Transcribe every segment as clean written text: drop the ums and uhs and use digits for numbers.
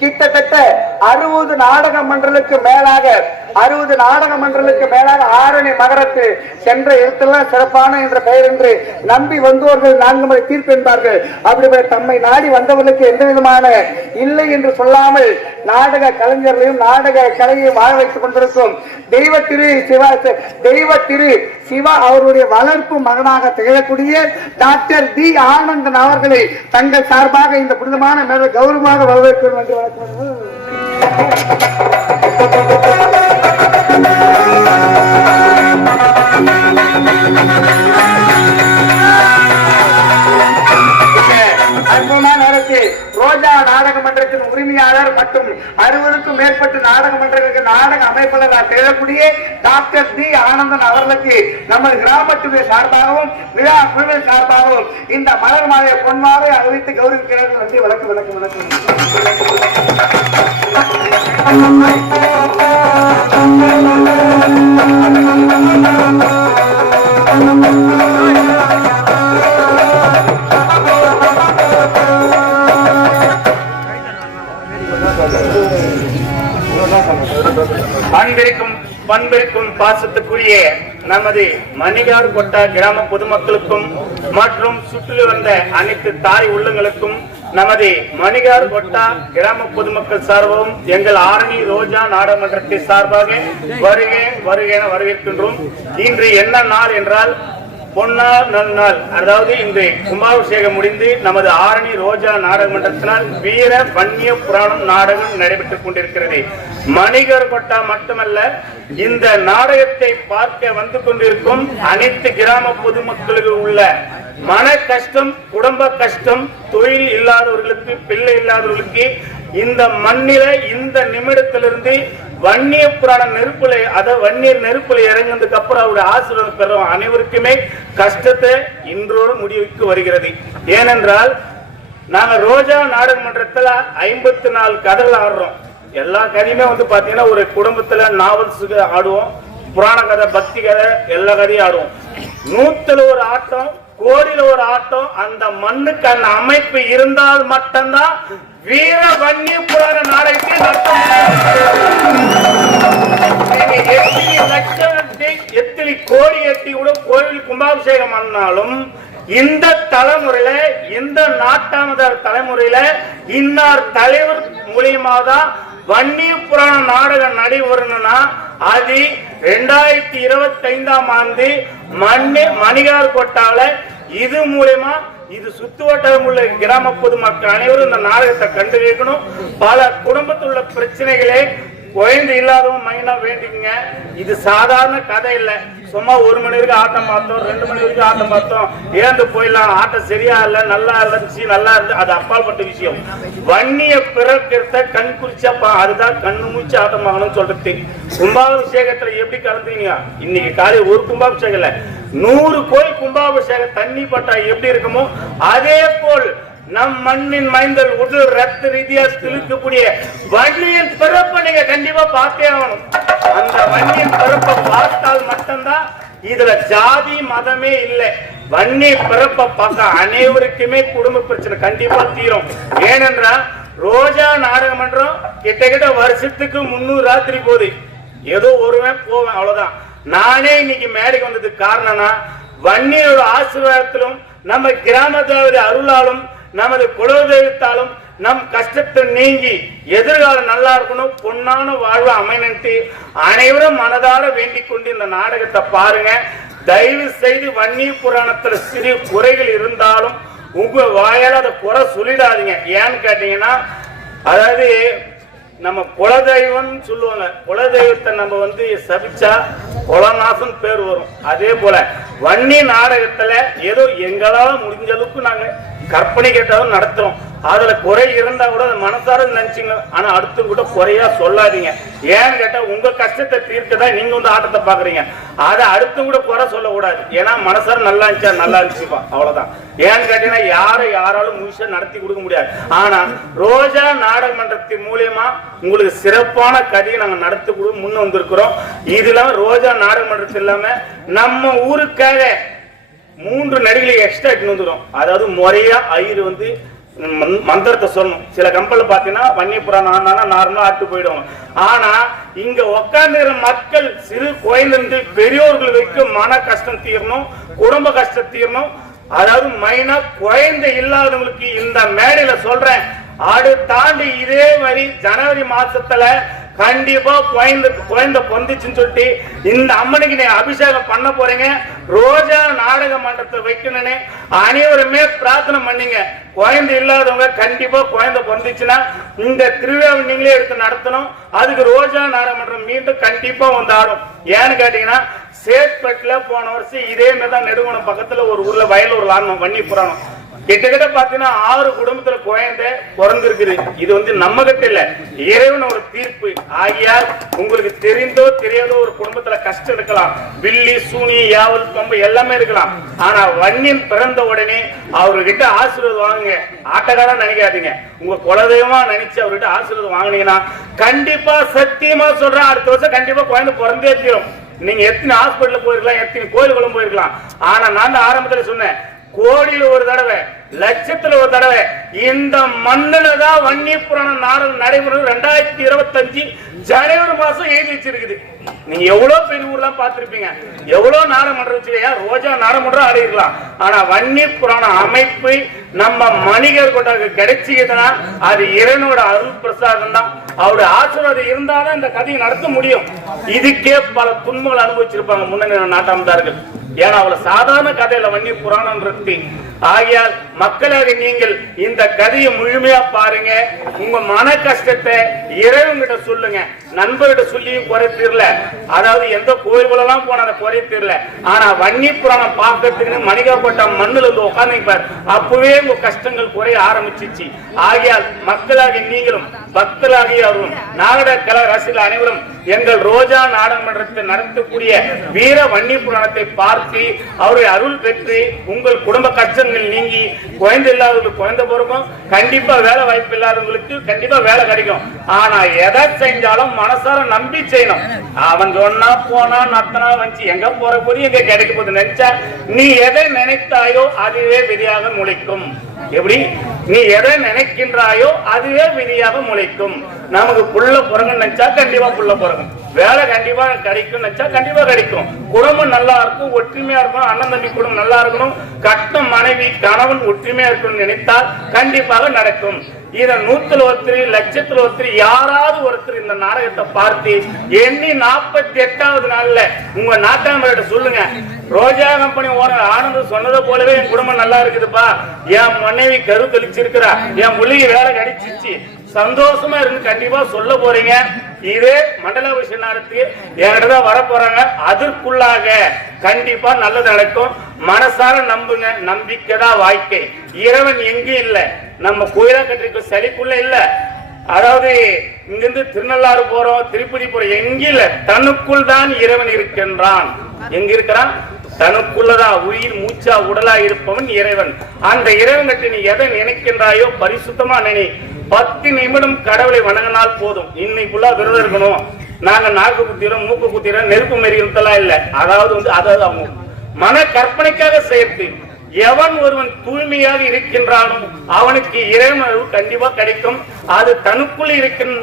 கிட்டத்தட்ட 60 நாடக மன்றலுக்கு மேலாக ஆரணி மகரத்தில் சென்ற இடத்தெல்லாம் சிறப்பான என்ற பெயர் என்று நம்பி வந்தோர்கள் 4 முறை தீர்ப்பு என்பார்கள். அப்படி தம்மை நாடி வந்தவர்களுக்கு எந்த விதமான இல்லை என்று சொல்லாமல் நாடக கலைஞர்களையும் நாடக கலையையும் வாழ வைத்துக் கொண்டிருக்கும் தெய்வ திரு சிவா அவருடைய வளர்ப்பு மகனாக திகழக்கூடிய டாக்டர் டி ஆனந்தன் அவர்களை தங்கள் சார்பாக இந்த புனிதமான மேல கௌரவமாக வரவேற்கிறோம் என்று வணக்கம். ரோஜா நாடக மன்றத்தின் உரிமையாளர் மற்றும் 60க்கும் மேற்பட்ட நாடக மன்றங்களுக்கு நாடக அமைப்பாளராக திகழக்கூடிய டாக்டர் டி ஆனந்தன் அவர்களுக்கு நமது கிராமத்துடைய சார்பாகவும் விழா குழுவின் சார்பாகவும் இந்த மலர் மாலையை பொன்மாவை அறிவித்து கௌரவிக்கிறார்கள். நன்றி. வணக்கம் வணக்கம் வணக்கம். பண்பிற்கும் பாசத்துக்குரிய நமது மணிகார் கொட்டா கிராம பொதுமக்களுக்கும் மற்றும் சுற்றி வந்த அனைத்து தாய் உள்ளங்களுக்கும் நமது மணிகார் கொட்டா கிராம பொதுமக்கள் சார்பாகவும் எங்கள் ஆரணி ரோஜா நாடாளுமன்றத்தை சார்பாக வருகை என வரவேற்கின்றோம். இன்று என்ன நாள் என்றால் பொன்னார் நன்னாள். அதாவது இன்று கும்பாபிஷேகம் முடிந்து நமது ஆரணி ரோஜா நாடகமன்றத்தினால் வீர வன்னிய புராணம் நாடகம் நடைபெற்றுக் கொண்டிருக்கிறது. மணிகர் கொட்டா மட்டுமல்ல, இந்த நாடகத்தை பார்க்க வந்து கொண்டிருக்கும் அனைத்து கிராம பொதுமக்களுக்கு உள்ள மன கஷ்டம், குடும்ப கஷ்டம், தொழில் இல்லாதவர்களுக்கு, பிள்ளை இல்லாதவர்களுக்கு இந்த மண்ணில இந்த நிமிடத்திலிருந்து வன்னிய புராண நெருப்புல வன்னியர் நெருப்புல இறங்கினதுக்கு அப்புறம் அவருடைய ஆசீர்வாதம் பெறும் அனைவருக்குமே கஷ்டத்தை இன்றோடு முடிவுக்கு வருகிறது. ஏனென்றால் நாங்க ரோஜா நாடக மன்றத்துல 54 கதைகள் ஆடுறோம். எல்லா கதையுமே பாத்தீங்கன்னா ஒரு குடும்பத்துல நாவல்ஸுக்கு ஆடுவோம், புராண கதை, பக்தி கதை, எல்லா கதையும் ஆடுவோம். 100ல ஒரு ஆட்டம், கோடியில ஒரு ஆட்டம். அந்த மண்ணுக்கு அந்த அமைப்பு இருந்தால் மட்டும்தான் வீர வன்னிய புராண நாடகத்தை எத்தனை கோடி எட்டி கூட கோவில் கும்பாபிஷேகம் பண்ணாலும் இந்த தலைமுறையில, இந்த நாட்டாமதார் தலைமுறையில இன்னார் தலைவர் மூலியமா தான் வன்னிய புராண நாடகம் நடைபெறணும்னா அது 2025ஆம் ஆண்டு மணிகார் கொட்டால இது மூலமா இது சுத்து வட்டாரம் உள்ள கிராம பொதுமக்கள் அனைவரும் இந்த நாடகத்தை கண்டு வைக்கணும். பல குடும்பத்தில் உள்ள பிரச்சனைகளே குழந்தை இல்லாதவங்க மைனா வேண்டிங்க. இது சாதாரண கதை இல்ல. சும்மா 1 மணி வரைக்கும் ஆட்டம் பார்த்தோம், 2 மணி வரைக்கும் ஆட்டம் பார்த்தோம், ஏந்து போயிடலாம், ஆட்டம் சரியா இல்ல, நல்லா இருந்துச்சு, நல்லா இருந்து, அது அப்பாற்பட்ட விஷயம். வன்னிய பிறக்கிறத கண் குறிச்சா அதுதான் கண்ணு மூச்சு ஆட்டம் ஆகணும்னு சொல்றது. கும்பாபிஷேகத்துல எப்படி கலந்துங்க? இன்னைக்கு காலை ஒரு கும்பாபிஷேகம் இல்ல, 100 கோயில் கும்பாபிஷேகம் தண்ணி பட்டா எப்படி இருக்குமோ அதே போல் நம் மண்ணின் மைந்தல் உடல் ரத்த ரீதியா இருக்கக்கூடிய வன்னியின் பிறப்பை நீங்க கண்டிப்பா பார்த்தே ஆகணும். அந்த வன்னியின் பிறப்பை பார்த்தால் மட்டும்தான் இதுல ஜாதி மதமே இல்லை. வன்னி பிறப்பை பார்க்க அனைவருக்குமே குடும்ப பிரச்சனை கண்டிப்பா தீரும். ஏனென்றா ரோஜா நாடகமன்றம் கிட்டத்தட்ட வருஷத்துக்கு 300 ராத்திரி போகுது. ஏதோ ஒருவன் போவேன், அவ்வளவுதான். நானே இன்னைக்கு மேடைக்கு வந்ததுக்கு காரணம்னா வன்னியோட ஆசீர்வாதத்திலும் நம்ம கிராமத்தாவுடைய அருளாலும் நமது குலதெய்வத்தாலும் நம் கஷ்டத்தை நீங்கி எதிர்காலம் நல்லா இருக்கணும், பொன்னான வாழ்வு அமைனு அனைவரும் மனதார வேண்டிக் கொண்டு இந்த நாடகத்தை பாருங்க. தயவு செய்து வன்னிய புராணத்துல சிறு குறைகள் இருந்தாலும் உங்க வாயால அதை குறை சொல்லிடாதீங்க. ஏன்னு கேட்டீங்கன்னா, அதாவது நம்ம குலதெய்வம் சொல்லுவாங்க, குலதெய்வத்தை நம்ம சபிச்சா குலநாசம் பேர் வரும். அதே போல வன்னி நாடகத்துல ஏதோ எங்களால முடிஞ்ச அளவுக்கு நாங்க கற்பனை கேட்டாலும் நடத்துறோம். அதுல குறை இருந்தா கூட மனசார நினைச்சீங்க, ஆனா அடுத்து கூட குறையா சொல்லாதீங்க. ஏன்னு கேட்டா உங்க கஷ்டத்தை தீர்க்கதான் நீங்க ஆட்டத்தை பாக்குறீங்க. அதை அடுத்து கூட குறை சொல்லக்கூடாது. ஏன்னா மனசார நல்லா இருந்துச்சா நல்லா இருந்துச்சுப்பா, அவ்வளவுதான். ஏன்னு கேட்டீங்கன்னா யாராலும் முழுசா நடத்தி கொடுக்க முடியாது. ஆனா ரோஜா நாடக மன்றத்தின் மூலியமா உங்களுக்கு சிறப்பான கதையை நாங்க நடத்தி கொடுக்க முன்ன வந்திருக்கிறோம். இதுல ரோஜா நாடக மன்றத்தில் இல்லாம நம்ம ஊருக்காக 3 நடிகளை எக்ஸ்ட்ரா வந்துடும். அதாவது முறையா ஐயர் மந்திரத்தை சொல்லணும். சில கம்பெனில பாத்தீங்கன்னா வன்னி புராணம் நார்மலா ஆட்டு போயிடும். ஆனா இங்க உட்கார்ந்து மக்கள் சிறு குழந்தை பெரியோர்கள் வைக்கும் மன கஷ்டம் தீரணும், குடும்ப கஷ்டம் தீரணும். அதாவது மைனா குழந்தை இல்லாதவங்களுக்கு இந்த மேடையில சொல்றேன், தாண்டி இதே மாதிரி ஜனவரி மாசத்துல கண்டிப்பா குழந்தை பொந்துச்சுன்னு சொல்லிட்டு இந்த அம்மனுக்கு நீ அபிஷேகம் பண்ண போறீங்க. ரோஜா நாடக மன்றத்தை வைக்கணும்னு அனைவருமே பிரார்த்தனை பண்ணீங்க. குழந்தை இல்லாதவங்க கண்டிப்பா குழந்தை பொந்துச்சுன்னா இந்த திருவிழாவை நீங்களே எடுத்து நடத்தணும். அதுக்கு ரோஜா நாடக மன்றம் மீண்டும் கண்டிப்பா வந்து ஆடும். ஏன்னு கேட்டீங்கன்னா சேத்பட்டுல போன வருஷம் இதே மாதிரிதான் நெடுங்குணம் பக்கத்துல ஒரு ஊர்ல வயலூர்ல ஆடணும் வன்னி புராணம். கிட்டத்தட்ட பாத்தீங்கன்னா 6 குடும்பத்துல குழந்தை பிறந்திருக்குது. இது வந்து நம்ம கிட்ட இல்ல, இறைவன் ஒரு தீர்ப்பு. ஆகியால் உங்களுக்கு தெரிந்தோ தெரியாதோ ஒரு குடும்பத்துல கஷ்டம் இருக்கலாம், வில்லி சூனி யாவல் பம்பு எல்லாமே இருக்கலாம். ஆனா வன்னியன் பிறந்த உடனே அவர்கிட்ட ஆசீர்வாதம் வாங்குங்க. ஆட்டக்காரன் நினைக்காதீங்க, உங்க குலதெய்வமா நினைச்சு அவர்கிட்ட ஆசீர்வாதம் வாங்கினீங்கன்னா கண்டிப்பா சத்தியமா சொல்றேன், அடுத்த வருஷம் கண்டிப்பா குழந்தை பிறந்தே தீரும். நீங்க எத்தனை ஹாஸ்பிட்டல் போயிருக்கலாம், எத்தனை கோயிலுக்குள்ள போயிருக்கலாம். ஆனா நான் தான் ஆரம்பத்துல சொன்னேன், கோடியில ஒரு தடவை, லட்சத்துல ஒரு தடவை இந்த மண்ணுல தான் வன்னி புராணம் நாடகம் நடைபெறும். 2025 ஜனவரி மாசம் எழுதி வச்சிருக்குது. நீங்க எவ்வளவு பெரிய ஊர்லாம் பார்த்திருப்பீங்க, எவ்வளவு நாடகம் வச்சிருக்கா, ரோஜா நாடகம் ஆடிருக்கலாம். ஆனா வன்னி புராணம் அமைப்பு நம்ம மணிகர் கொண்டாங்க கிடைச்சிக்கிட்டனா அது இறைவனோட அருள் பிரசாதம் தான். அவருடைய ஆசீர்வாதம் இருந்தாதான் இந்த கதையை நடத்த முடியும். இதுக்கே பல துன்பங்கள் அனுபவிச்சிருப்பாங்க முன்னணி நாட்டாமதார்கள். ஏன்னா அவ்வளவு சாதாரண கதையில வன்னி புராணம் இருக்கு. ஆகையால் மக்களாக நீங்கள் இந்த கதையை முழுமையா பாருங்க. உங்க மன கஷ்டத்தை இறைவன்கிட்ட சொல்லுங்க. நண்பர்கிட்ட சொல்லியும் குறை தீரல, அதாவது எந்த கோயில்களெல்லாம் போன அந்த குறை தீரல. ஆனா வன்னி புராணம் பார்க்கறதுக்கு மணிகாப்பட்ட மண்ணுல இருந்து உட்கார்ந்துப்பார், அப்பவே உங்க கஷ்டங்கள் குறைய ஆரம்பிச்சிச்சு. ஆகையால் மக்களாக நீங்களும் பக்தர்களாகிய அவர்களும் நாடக கலை ரசிகர்கள் அனைவரும் எங்கள் ரோஜா நாடக மன்றத்தை நடத்தக்கூடிய வீர வன்னி புராணத்தை பார்த்து அவருடைய அருள் பெற்று உங்கள் குடும்ப கஷ்டங்கள் நீங்கி குழந்தை இல்லாதவங்களுக்கு குழந்தை பிறக்கும், கண்டிப்பா வேலை வாய்ப்பு இல்லாதவங்களுக்கு கண்டிப்பா வேலை கிடைக்கும். ஆனா எதை செஞ்சாலும் மனசார நம்பி செய்யணும். அவன் சொன்னா போனா நத்தனா வந்து எங்க போற போது எங்க கிடைக்க போகுது நினைச்சா நீ எதை நினைத்தாயோ அதுவே விதியாக முளைக்கும். எப்படி நீ எதை நினைக்கின்றாயோ அதுவே விதியாக முளைக்கும். நமக்கு புள்ள பிறகுன்னு நினைச்சா கண்டிப்பா புள்ள பிறகும், வேலை கண்டிப்பா கிடைக்கும் நினைச்சா கண்டிப்பா கிடைக்கும், குடும்பம் நல்லா இருக்கும், ஒற்றுமையா இருக்கும், அண்ணன் தம்பி குடும்பம் நல்லா இருக்கணும், கட்டம் மனைவி கணவன் ஒற்றுமையா இருக்கணும்னு நினைத்தால் கண்டிப்பாக நடக்கும். இத 100ல் ஒருத்தர், லட்சத்துல ஒருத்தர், யாராவது ஒருத்தர் இந்த நாடகத்தை பார்த்து எண்ணி 48வது நாள்ல உங்க நாட்டாமர்கிட்ட சொல்லுங்க, ரோஜா கம்பெனி ஓனர் ஆனந்த் சொன்னதை போலவே என் குடும்பம் நல்லா இருக்குதுப்பா, என் மனைவி கரு தெளிச்சிருக்கிறா, என் முள்ளிகை வேலை கிடைச்சிச்சு, சந்தோஷமா இருந்து கண்டிப்பா சொல்ல போறீங்க. இதே மண்டலாபிஷேகம் நடத்தி என்கிட்ட வர போறாங்க. அதற்குள்ளாக கண்டிப்பா நல்லது நடக்கும். மனசார நம்புங்க, நம்பிக்கைதான் வாழ்க்கை. இறைவன் எங்கேயும் இல்ல, நம்ம கோயிலா கட்டிருக்க சரிக்குள்ள இல்ல. அதாவது இங்கிருந்து திருநள்ளாறு போறோம், திருப்பதி போறோம், எங்கேயும் இல்ல, தனக்குள் தான் இறைவன் இருக்கின்றான். எங்க இருக்கிறான்? தனக்குள்ளதான் உயிர் மூச்சா உடலா இருப்பவன் இறைவன். அந்த இறைவன் கிட்ட நீ எதை நினைக்கின்றாயோ பரிசுத்தமா நினை. 10 நிமிடம் கடவுளை வணங்கினால் போதும். இன்னைக்குள்ள விரதம் இருக்கணும், நாங்க நாக்கு குத்திரோம் மூக்கு குத்திரோம் நெருப்பு மெறிகிறதெல்லாம் இல்ல. அதாவது அவங்க மன கற்பனைக்காக சேர்த்து எவன் ஒருவன் தூய்மையாக இருக்கின்றானோ அவனுக்கு இறைவன் கண்டிப்பா கிடைக்கும். அது தனக்குள்ள இருக்கின்ற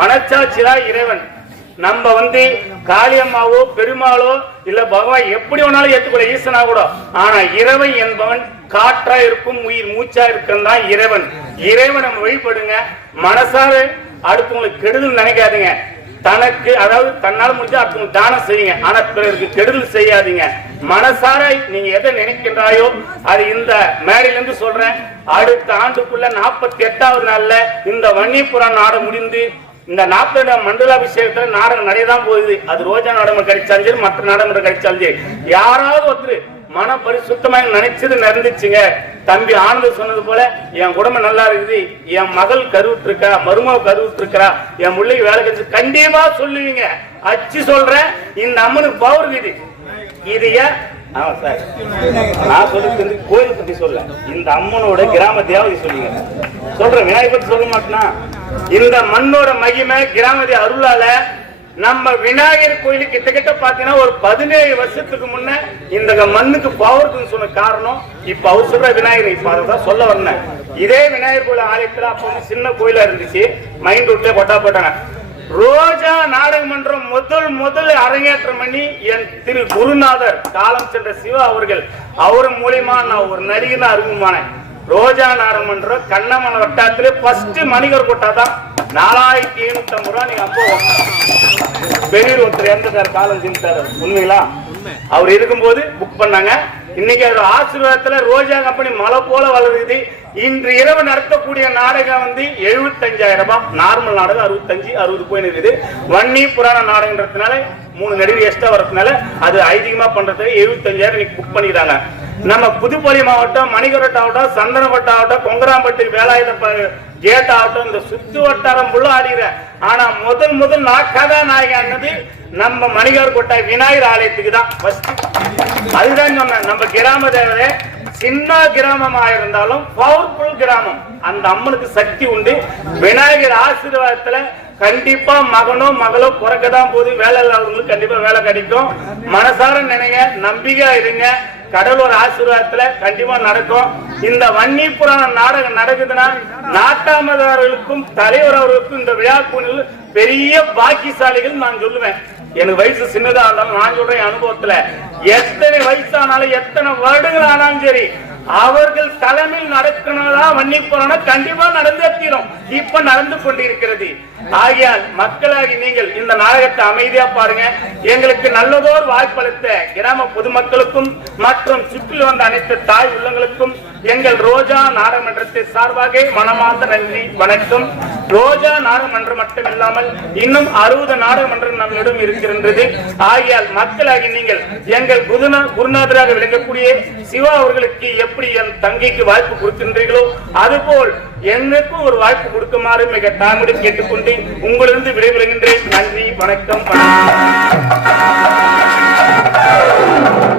மனச்சாட்சிதான் இறைவன். நம்ம காளியம்மாவோ பெருமாளோ இல்ல பகவான் எப்படி வேணாலும் ஏற்றுக்கொள்ள, ஈசனா கூட. ஆனா இறைவன் என்பவன் காற்றா இருக்கும், உயிர் மூச்சா இருக்கின்றான் இறைவன். இறைவனை வழிபடுங்க. மனசார அடுத்தவங்களுக்கு கெடுதல் நினைக்காதீங்க. தனக்கு அதாவது தன்னால் முடிஞ்சா அடுத்தவங்களுக்கு தானம் செய்யுங்க, ஆனா பிறருக்கு கெடுதல் செய்யாதீங்க. மனசார நீங்க எதை நினைக்கின்றாயோ அது இந்த மேடையிலிருந்து சொல்றேன். அடுத்த ஆண்டுக்குள்ள 48வது நாள்ல இந்த வன்னி புராணம் நாட முடிந்து இந்த 40 மண்டலாபிஷேகத்துல நாடகம் நடையதான் போகுது. அது ரோஜா நாடகம் கிடைச்சாலும் சரி, மற்ற நாடகம் கிடைச்சாலும் சரி, யாராவது ஒருத்தர் மன பரிசுத்தமா நினைச்சது நடந்துச்சுங்க. தம்பி ஆனந்த் சொன்னது போல என் குடும்பம் நல்லா இருக்குது, என் மகள் கருவுட்டு இருக்கா, மருமக கருவுட்டு இருக்கா, என் முள்ளைக்கு வேலை கிடைச்சு கண்டிப்பா சொல்லுவீங்க. அச்சு சொல்றேன், இந்த அம்மனுக்கு பவர் இது. இது சார் நான் சொல்றது கோயில் பத்தி சொல்ல, இந்த அம்மனோட கிராம தேவதை சொல்லுங்க. சொல்றேன், விநாயகர் பத்தி சொல்ல மாட்டேன்னா. இந்த மண்ணோட மகிமை கிராமதி அருளால நம்ம விநாயகர் கோயில் கிட்டத்தட்ட பாத்தீங்கன்னா ஒரு 17 வருஷத்துக்கு முன்ன இந்த மண்ணுக்கு பவர்னு சொன்ன காரணம் இப்ப அவர் சொல்ற விநாயகர் இப்ப அதான் சொல்ல வந்தேன். இதே விநாயகர் கோயில் ஆலயத்துல அப்ப வந்து சின்ன கோயிலா இருந்துச்சு, மைண்ட் ரோட்ல கொட்டா போட்டாங்க. ரோஜா நாடக மன்றம் முதல் அரங்கேற்றம் பண்ணி என் திரு குருநாதர் காலம் சென்ற சிவா அவர்கள், அவர் மூலியமா நான் ஒரு நடிகனா அறிமுகமானேன். ரோஜா நாடக மன்றம் கண்ணமன வட்டாரத்திலே ஃபர்ஸ்ட் மணிகர் கொட்டா தான் 4750 ரூபாய். நீங்க அப்போ பெரிய ஒருத்தர் இறந்துட்டார், காலம் செஞ்சார், உண்மைங்களா? அவர் இருக்கும்போது புக் பண்ணாங்க. இன்னைக்கு அவர் ஆசீர்வாதத்துல ரோஜா கம்பெனி மலை போல வளருது. இன்று இரவு நடத்தக்கூடிய நாடகம் வந்து 75,000 ரூபாய். நார்மல் நாடகம் 65-60 போய் இருக்குது. வன்னி புராண நாடகன்றதுனால 3 நடிகர் எக்ஸ்ட்ரா வரதுனால அது அதிகமா பண்றதுக்கு 75,000 புக் பண்ணிக்கிறாங்க. நம்ம புதுப்பள்ளி மாவட்டம், மணிகரோட்டை ஆகட்டும், சந்தனப்பட்டு ஆகட்டும், கொங்கராம்பட்டு, வேலாயுத கேட் ஆகட்டும், இந்த சுத்து வட்டாரம் புள்ள ஆடுகிற. ஆனா முதல் கதாநாயகி நம்ம மணிகர் கொட்டை விநாயகர் ஆலயத்துக்கு தான். அதுதான் சொன்னேன், நம்ம கிராம தேவதை சின்ன கிராமமா இருந்தாலும் பவர்ஃபுல் கிராமம். அந்த அம்மனுக்கு சக்தி உண்டு. விநாயகர் ஆசீர்வாதத்துல கண்டிப்பா மகனோ மகளோ பிறக்கதான் போது, வேலை இல்லாதவங்களுக்கு கண்டிப்பா வேலை கிடைக்கும். மனசார நினைங்க, நம்பிக்கையா இருங்க, கடவுளோட ஆசீர்வாதத்துல கண்டிப்பா நடக்கும். இந்த வன்னி புராணம் நாடகம் நடக்குதுன்னா நாட்டாமதாரர்களுக்கும் தலைவர் அவர்களுக்கும் இந்த விழா கூணில் பெரிய பாக்கியசாலிகள் நான் சொல்லுவேன். எனக்கு வயசு சின்னதா இருந்தாலும் நான் சொல்றேன் அனுபவத்துல, எத்தனை வயசானாலும் எத்தனை வருடங்கள் ஆனாலும் சரி, அவர்கள் தலைமையில் நடக்கணும்னா வன்னி புராணம் கண்டிப்பா நடந்தே தீரும். இப்ப நடந்து கொண்டிருக்கிறது. ஆகையால் மக்களாகி நீங்கள் இந்த நாடகத்தை அமைதியா பாருங்க. எங்களுக்கு நல்லதோர் வாய்ப்பளித்த கிராம பொதுமக்களுக்கும் மற்றும் சுற்றில் வந்த அனைத்து தாய் உள்ளங்களுக்கும் எங்கள் ரோஜா நாடகமன்றத்தை சார்பாக மனமார்ந்த நன்றி, வணக்கம். ரோஜா நாடகமன்றம் மட்டும் இல்லாமல் இன்னும் 60 நாடகமன்றம் நம்மளிடம் இருக்கின்றது. ஆகையால் மக்களாகி நீங்கள் எங்கள் குருநாதராக விளங்கக்கூடிய சிவா அவர்களுக்கு எப்படி என் தங்கைக்கு வாய்ப்பு கொடுக்கின்றீர்களோ அதுபோல் எனக்கும் ஒரு வாய்ப்பு கொடுக்குமாறு மிக தாழ்மையுடன் கேட்டுக்கொண்டு உங்களிருந்து விடைபெறுகின்றேன். நன்றி, வணக்கம்.